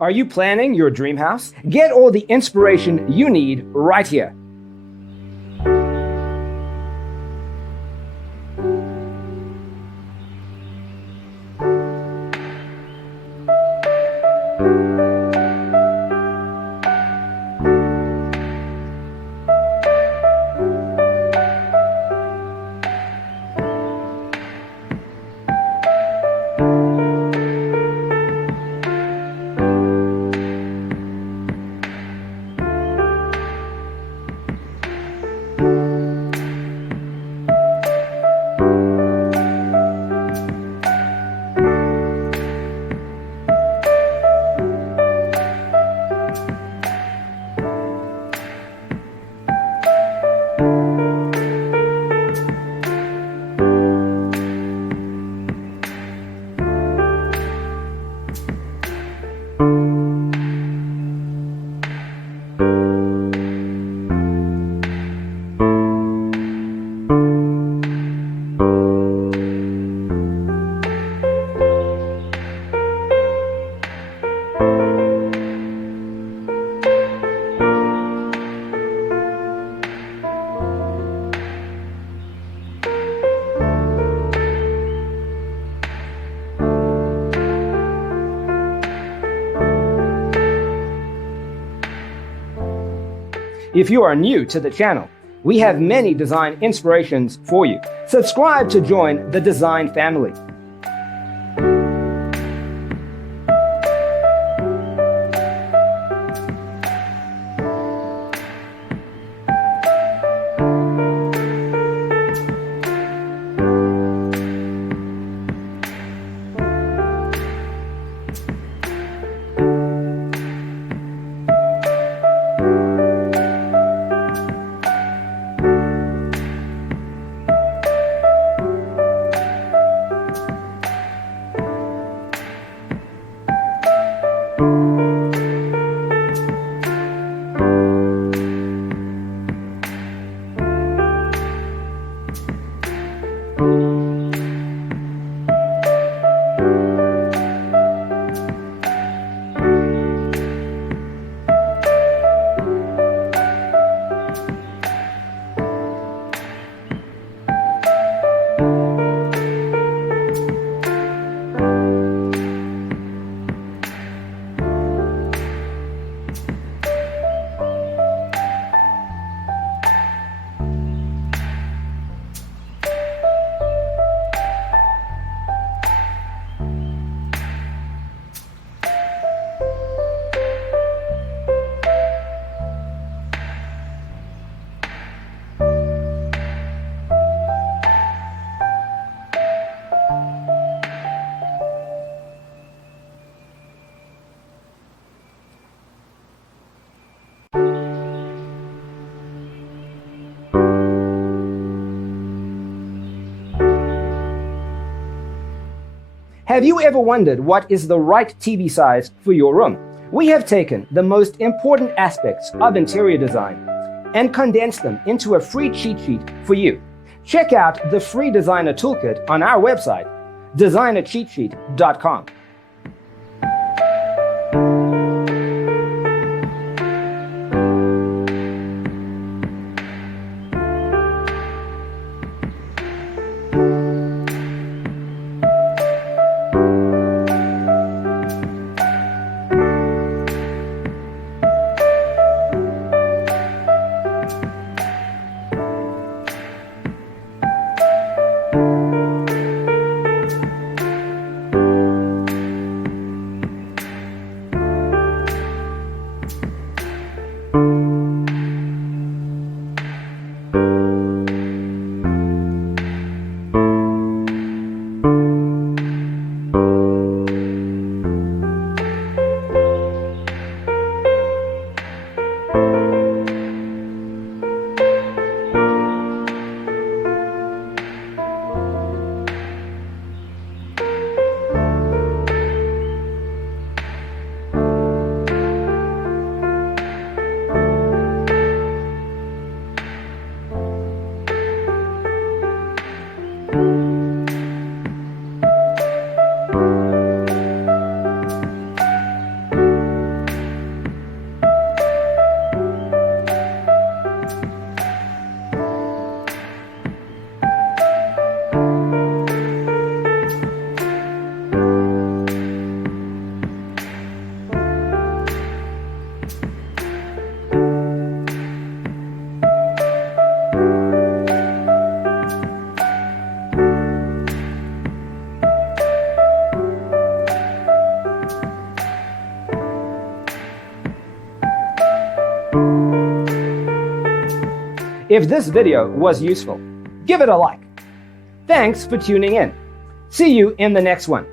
Are you planning your dream house? Get all the inspiration you need right here. If you are new to the channel, we have many design inspirations for you. Subscribe to join the design family. Have you ever wondered what is the right TV size for your room? We have taken the most important aspects of interior design and condensed them into a free cheat sheet for you. Check out the free designer toolkit on our website, designercheatsheet.com. If this video was useful, give it a like. Thanks for tuning in. See you in the next one.